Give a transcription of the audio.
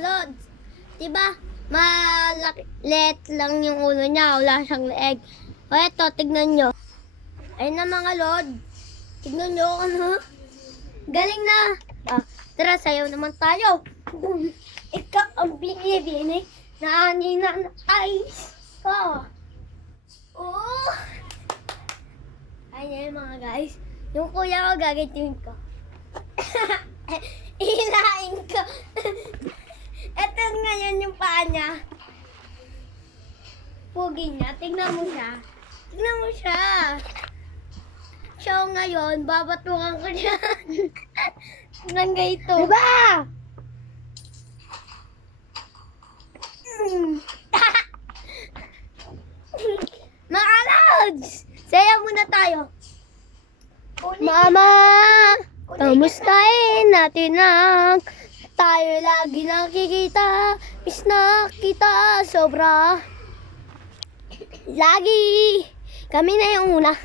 Lods, diba? Maliit lang yung ulo niya, wala siyang leeg. O eto, tignan nyo. Ayun na mga Lods. Tignan nyo, ano? Galing na. Tara, sayaw naman tayo. Ikaw ang binibini na anina na ice ko. Oh! Ayun mga guys. Yung kuya ko gagawin ko. Ilain ko. Ito ngayon yung paa niya. Pugi niya. Tignan mo siya. Tignan mo siya. So ngayon, babatukan ko dyan. Nang ganito. Diba? Mga lods! Saya muna tayo. Mama! Kamustahin natin ang tayo lagi nakikita. Miss na kita sobra. Lagi kami na yung una.